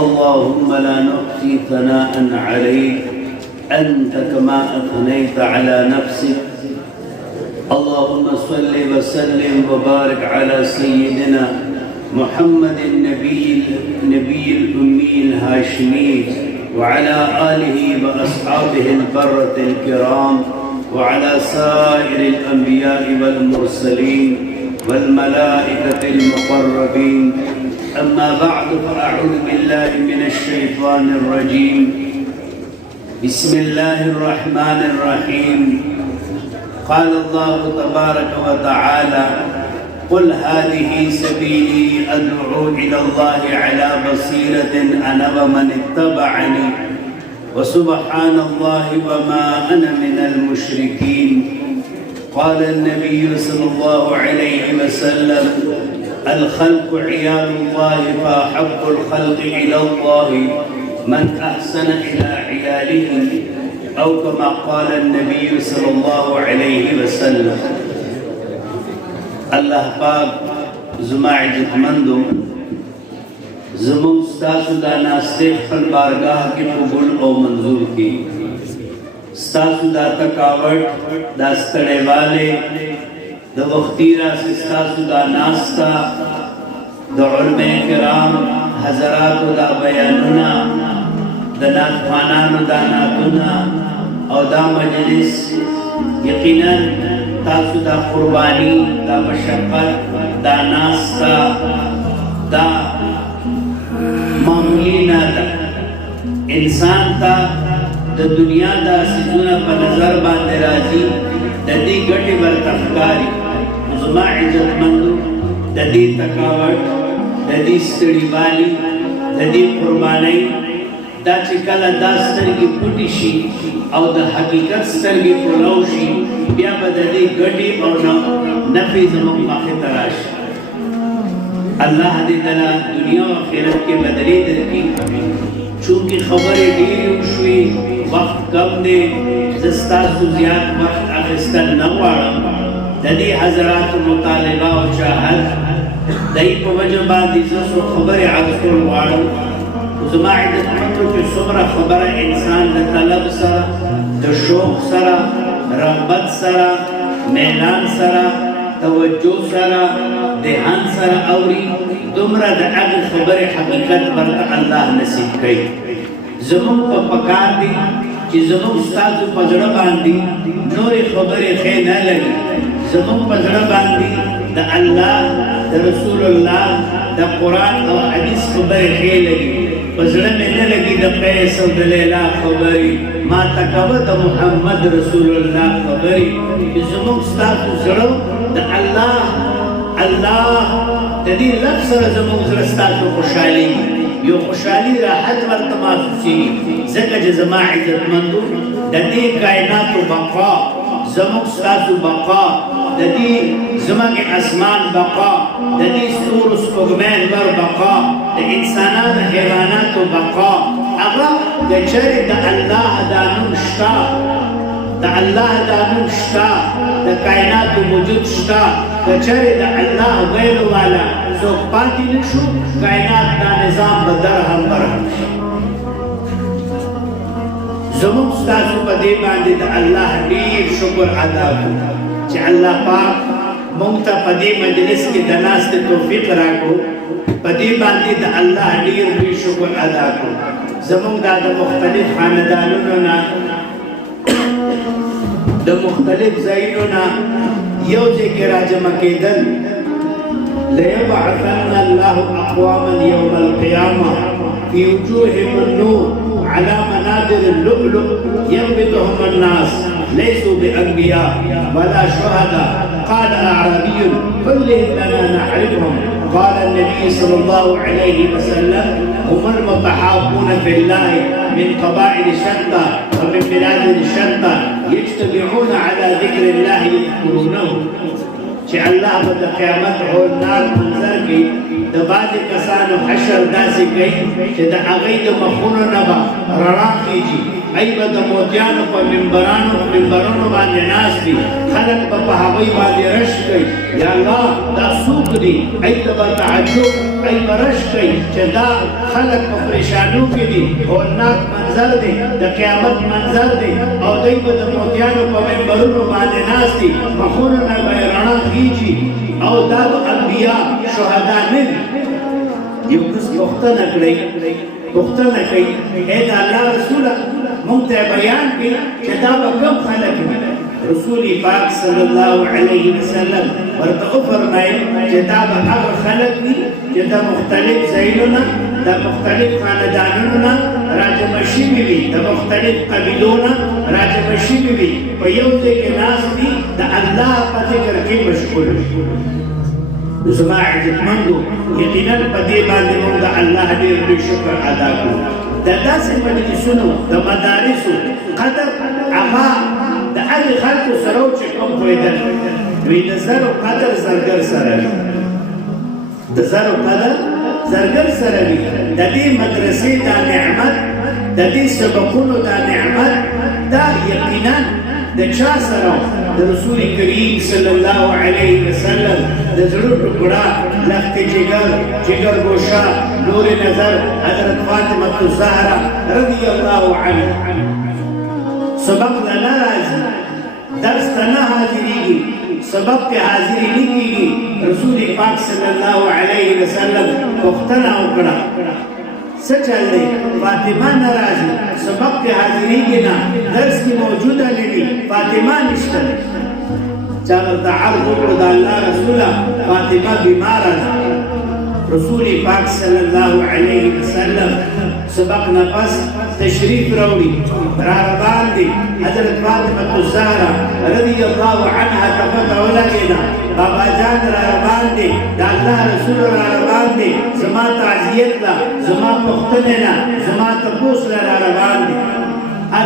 اللهم لا نحصي ثناء عليك أنت كما أثنيت على نفسك اللهم صل وسلم وبارك على سيدنا محمد النبي الأمي الهاشمي وعلى آله وأصحابه البرة الكرام وعلى سائر الأنبياء والمرسلين والملائكة المقربين أما بعد فأعوذ بالله من الشيطان الرجيم بسم الله الرحمن الرحيم قال الله تبارك وتعالى قل هذه سبيلي أدعو إلى الله على بصيرة أنا ومن اتبعني وسبحان الله وما أنا من المشركين قال النبي صلى الله عليه وسلم الخلق عيال الله فأحب الخلق إلى الله من أحسن إلى عياله أو كما قال النبي صلى الله عليه وسلم الله پاک زما عزت مندو زمون ستاسو دا ناستے خپل بارگاہ کی قبول او منظور کی ستاسو دا تکاوٹ دا ستڑے والے دا وقتیرہ سے ستاسو دا ناستا دا علماء کرام حضرات دا بیانونا دا ناتخوانانو دا ناتونا او دا مجلس یقینا تاسو دا قربانی دا مشقت دا ناستا دا معمولی نادا انسان تا دا دنیا دا سجونا پا نظر باندے راضی دا دی گٹی برتفکاری زما عزت مندو دا دی تکاوٹ دا دی ستڑی بالی دا دی قربانی دا چکل دا سترگی پوٹی شی او دا حقیقت سترگی پولاو شی بیا با دا دی گٹی او نفی زمان باقی تراش اللہ دی دلا دنیا و خیرت کے بدلی در کی چونکہ خبر دیر شوی وقت کم دے زستاسو زیاد وقت اخستن نوارم دا دی حضرات مطالبہ و چاہت دای په وجه باندې زه خبرې عرض وارم زما عزت مندو چې څومره خبره انسان د طلب سره د شوق سره رغبت سره میلان سره توجه سره دهان سره اوري دومره د هغې خبرې حقیقت ورته الله نصیب کوي زموږ په پکار دي چې زموږ ستاسو په زړه باندې نورې خبرې ښې نه لګي زموږ په زړه باندې د الله د رسول الله د قرآن او حدیث خبرې ښې لګي په زړه مې نه لګي د قیس او د لیلا خبرې ما ته کوه د محمد رسول الله خبرې چې زموږ ستاسو زړه د الله د دې لفظ سره زموږ زړه ستاسو خوشحالېږي یو خوشحالي راحت ورته محسوسېږي ځکه چې زما عزت مندو د دې کائناتو بقا زموږ ستاسو بقا د دې زموږ اسمان بقا د دې ستورو سپوږمۍ نور بقا د انسانانو حیواناتو بقا هغه که چېرې د الله دا نوم شته د الله دا نوم شته د کائناتو وجود شته که چېرې د الله غیر والا څوک پاتې نه شو کائنات دا نظام به درهم برهم شي زموږ ستاسو په دې باندې د الله ډېر شکر ادا کړو چې الله پاک موږ ته په دې مجلس کې د ناستې توفیق راکړو په دې باندې د الله ډېر لوی شکر ادا کړو زموږ دا د مختلف خاندانونو نه د مختلف ځایونو نه یو ځای کې راجمع کېدل ليبعثن الله أقواما يوم القيامة في وجوههم النور على منابر اللؤلؤ ينبتهم الناس ليسوا بأنبياء ولا شهداء قال أعرابي كلهم لنا نعرفهم قال النبي صلى الله عليه وسلم هم المتحابون في الله من قبائل شتى ومن بلاد شتى يجتمعون على ذكر الله يذكرونه چې الله به د قیامت هولناک منظر کې د بعضې کسانو حشر داسې کوي چې د هغوی د مخونو نه به رڼا خیږي ای به د موتیانو په منبرونو باندې ناست دي خلک به په هغوی باندې رش کوي یا الله دا څوک دي ای ته به تعجب ای به رش کوي چې دا خلک په پریشانو کې دي هولناک منظر دی د قیامت منظر دی او دوی به د موتیانو په منبرونو باندې ناست دي مخونو نه به یې رڼا خیږي او دا به انبیا شهدا نه دي یو کس پوښتنه کوي ای د الله رسوله مونږ ته بیان کړي چې دا به کوم خلک دي رسول پاک صلی الله علیه وسلم ورته وفرمایل چې دا به هغه خلک دي چې د مختلف ځایونو نه د مختلف خاندانونو نه راجمع شوي وي د مختلف قبیلو نه راجمع شوي وي په یو ځای کې ناست دي د الله په ذکر کې مشغول وي زما عزتمندو یقینا په دې باندې موږ د الله ډېر لوی شکر ادا کوو د داسې مجلسونو د مدارسو قدر هغه د هغې خلکو سره چې کوم پوهېدل دوی د زرو قدر زرګر سره وي د زرو قدر زرګر سره وي د دې مدرسې دا نعمت د دې سبقونو دا نعمت دا یقینا د چا سره د رسول کریم صلی الله علیه وسلم د زړه ټکړه لخت جگر گوشا نور نظر حضرت فاطمه الزهرا رضی الله عنها سبق نه راځي درس ته نه حاضرېږي سبق ته حاضري نه کېږي رسول پاک صلی الله علیه وسلم پوښتنه وکړه څه چل دی فاطمه نه راځي سبق ته حاضرېږي نه درس کې موجوده نه وي فاطمه نشته چا ورته عرض وکړو د الله رسوله فاطمه بیماره ده رسول پاک صلی الله علیه وسلم سبق نه پس تشریف راوړي را روان دي حضرت فاطمه الزهرا رضی الله عنها ته پته ولګېده بابا جان را روان دي د الله رسول را روان دي زما تعزیت له زما پوښتنې نه زما تپوس له را روان دي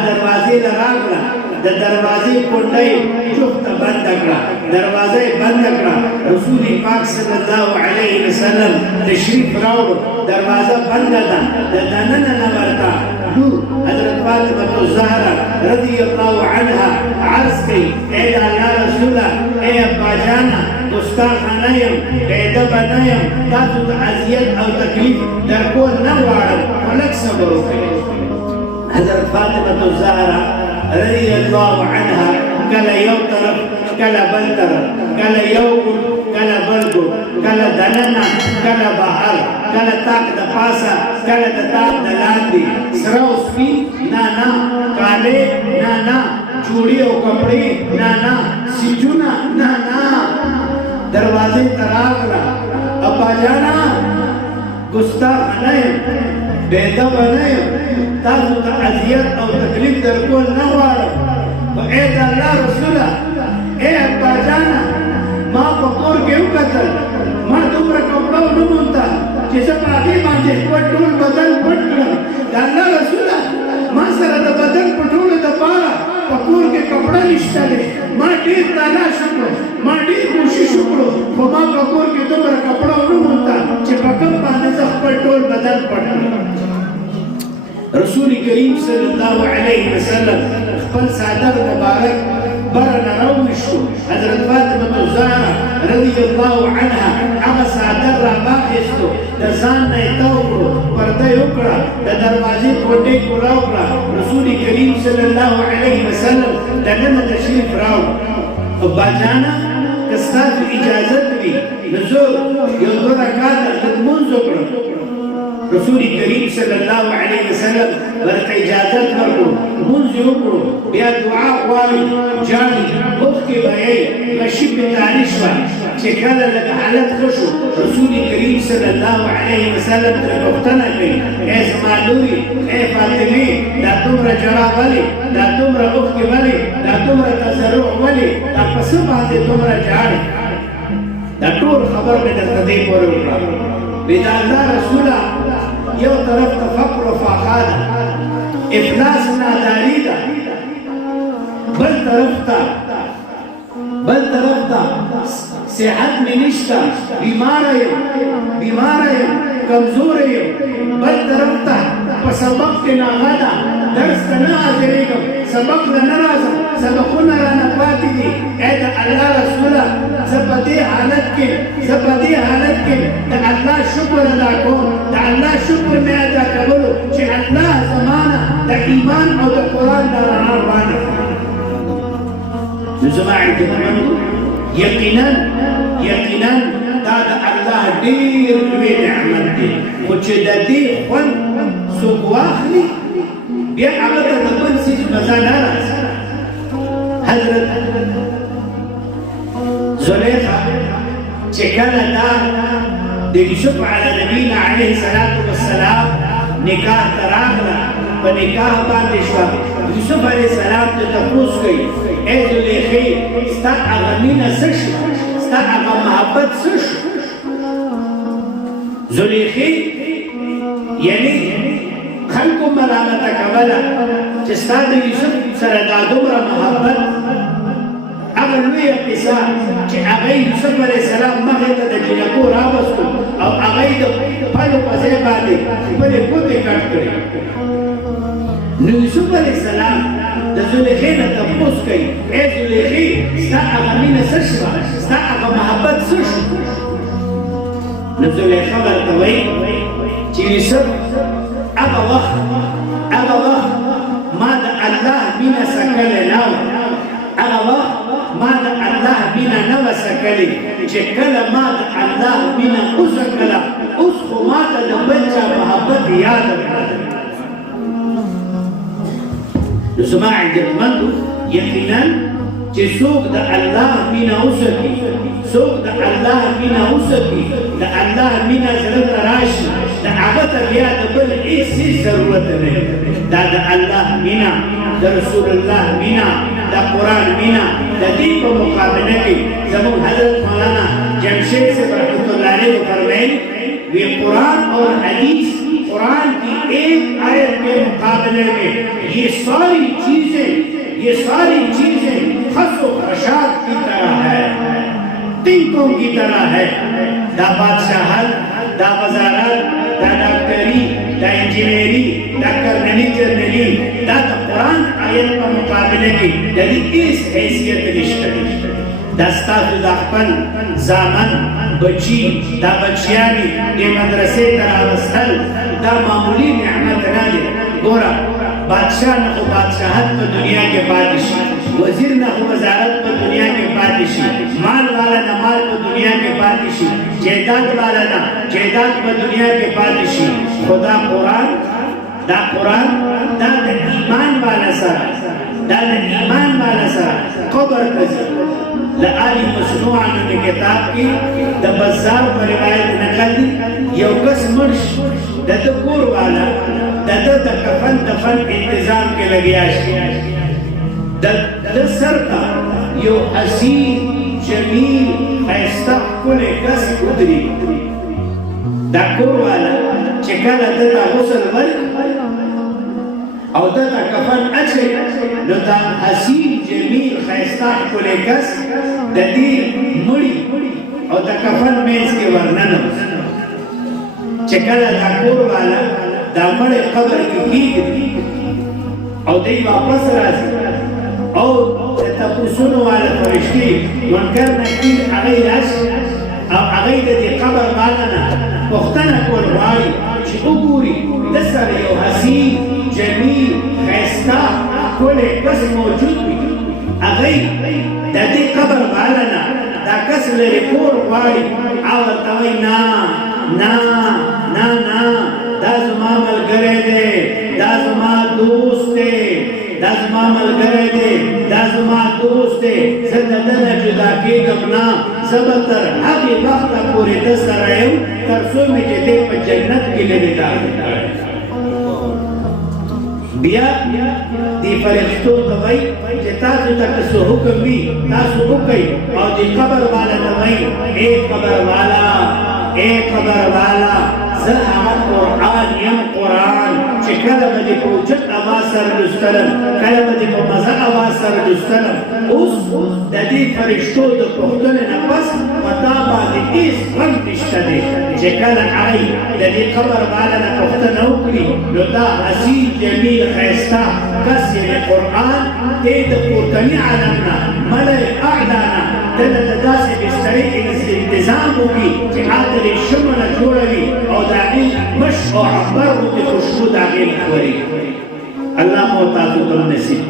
دروازې له راغله د دروازې کونډۍ چوخته بنده کړه دروازه یې بنده کړه رسول پاک صلی الله علیه وسلم تشریف راوړو دروازه بنده ده د دننه نه ورته لور حضرت فاطمه الزهرا رضی الله عنها عرض کوي ای د الله رسوله ای ابا جانه ګستاخه نه یم بېادبه نه یم تاسو ته اذیت او تکلیف درکول نه غواړم خو لږ صبر وکړئ حضرت فاطمه الزهرا رضی الله عنها کله یو طرف کله بل طرف کله یو کله بل کله دننه کله بهر کله تاک د پاسه کله د تاک د لاندې سره او سپین نه کالې نه چوړي او کپړې نه سیجونه نه دروازې ته راغله ابا جانا ګستاخ نه یم بېادبه نه یم تاسو ته اذیت او تکلیف درکول نه غواړم خو ای د الله رسوله ای ابا جانه ما په کور کې وکتل ما دومره کپړه ونه مونده چې زه په هغې باندې خپل ټول بدن پټ کړم د الله رسوله ما سره د بدن پټولو دپاره په کور کې کپړه نشته دی ما ډېر تلاش وکړو ما ډېر کوشش وکړو خو ما په کور کې دومره کپړه ونه مونده چې په کوم باندې زه خپل ټول بدن پټ کړم رسول کریم صلی الله علیه وسلم خپل صادر مبارک برنا روشو حضرت فاطمه الزهرا رضی الله عنها هغه صادر را واخیستو د ځان نه یې تاو کړو پرده یې وکړه د دروازې کوټې کولاو کړه رسول کریم صلی الله علیه وسلم دننه تشریف راوړ ابا جانه که ستاسو اجازت وي نو زه یو دوه رکعاته لمونځ وکړم رسول کریم صلی الله علیه وسلم ورته اجازت ورکړو لمونځ یې وکړو بیا دعا غواړي جاړي اوښکې بهیږي غشي پې تاري شوه چې کله لږ حالت ښه شو رسول کریم صلی الله علیه وسلم ترې پوښتنه کوي ای زما لورې ای فاطمې دا دومره ژړا ولې دا دومره اوښکې ولې دا دومره تضرع ولې دا په څه باندې دومره ژاړې دا ټول خبر مې درته دې پورې وکړه وی د الله رسوله یو طرف ته فقر و فاقه ده افلاس ناداري ده بل طرف ته صحت مې نشته بیماره یم کمزوره یم بل طرف ته په سبق کې ناغدا درس ته نه حاضرېږم سبق ته نه راځم سبقونه رانه پاتې دي ای د الله رسوله زه په دې حالت کې د الله شکر ادا کوم د الله شکر مې ادا کولو چې الله زمانه د ایمان او د قرآن د رڼا باندې نو زما عزتمنو یقینا دا د الله ډېر لوی نعمت دی خو چې د دې خوند څوک واخلي بیا هغه ته د بل څیز مزه نه راځي حضرت زلیخا چې کله دا د یوسف علی نبینا علیه الصلاة والسلام نکاح ته راغله په نکاح باندې شوه یوسف علیه السلام ته تپوس کوي ای زلیخې ستا هغه مینه څه شوه ستا هغه محبت څه شو زلیخې یعنی خلکو ملامته کوله چې ستا د یوسف سره دا دومره محبت هغه لویه قصه چې هغه یوسف علیه السلام مخې ته د جنکو راوستو او هغه یې د پلو په ځای باندې خپلې ګوتې کټ کړې نو یوسف علیه السلام د زلیخې نه تپوس کوي ای زلیخې ستا هغه مینه څه شوه ستا هغه محبت څه شو نو زلیخه ورته وایي چې یوسف هغه وخت ما د الله مینه سکلې نه وه هغه وخت ما د الله مینه نه وه سکلې چې کله ما د الله مینه وسکله اوس خو ما ته د بل چا محبت یاده کړه نو زما عزتمندو یقینا چې څوک د الله مینه وسکي د الله مینه زړه ته راشي د هغه ته بیا د بل هېڅ ضرورت نه وي دا د الله مینه د رسول الله مینه د قرآن مینه د دې په مقابله کې زموږ حضرت مولانا جمشید صاحب رحمت الله علیه فرمایل وی قرآن اور حدیث قرآن کی ایک آیت کے مقابلے میں یہ ساری چیزیں خس و خرشات کی طرح ہے تنکوں کی طرح ہے دا بادشاہت دا وزارت دا ڈاکٹری دا انجینئری دا کرنلی جرنلی دا قرآن آیت پر مقابلے کی یعنی اس حیثیت نشتری دا ستاسو دا خپل زامن بچی دا بچیانی دی مدرسے تراوستل دا معمولی نعمت نه دی ګوره بادشاہ نه خو بادشاہت په دنیا کې پاتې شي وزیر نه خو وزارت په دنیا کې پاتې شي مال والا نه مال په دنیا کې پاتې شي جیداد والا نه جیداد په دنیا کې پاتې شي خدا قرآن دا د ایمان والا سره قبر کځي لآلی مصنوعانو د کتاب کې د بزار په روایت نقل دی یو کس مرش د ده کور والا د ده د کفن دفن انتظام کې لګیا شي د ده سر ته یو حسین جمیل ښایسته ښکلی کس ودري دا کور والا چې کله ده ته غسل ورکړي او ده ته کفن اچوي نو دا حسین جمیل ښایسته ښکلی کس د دې مړي او د کفن منځ کې ورننوځي چې کله دا کور والا دا مړی قبر کې کېږدي او دی واپس راځي او د تپوسونو والا فرشتې منکر نکیر هغوی راشي او هغوی د دې قبر والا نه پوښتنه کول غواړي چې وګوري ده سره یو حسین جمیل ښایسته ښکلی کس موجود وي هغوی د دې قبر والا نه دا کس لرې کور غواړي او ورته وایي نه دا زما ملګری دی دا زما دوست دی دا زما ملګری دی دا زما دوست دی زه د ده نه جدا کېږم نه زه به تر هغې وخته پورې ده سره یم تر څو مې چې دی په جنت کې لرې داخل کړی بیا دې فرښتو ته وایي چې تاسو ته که څه حکم وي تاسو وکئ او دې قبر والا ته وایي ای قبر والا زه هغه قرآن یم قرآن چې کله به دې په اوچت اواز سره لوستلم کله به دې په مزه اواز سره لوستلم اوس د دې فرشتو د پوښتنې نه پس په تا باندې هېڅ غم نشته دی چې کله هغوی د دې قبر والا نه پوښتنه وکړي نو دا حسین جمیل ښایسته کس یعنې قرآن دې د پورتني عالم نه ملأ اعلی نه دله د داسې بسترې انتظام وکړي چې هلته دې شمله جوړه وي او د هغې مش او عنبر غوندې خوشبو د هغې نه خوري الله مو تاسو ته نصیب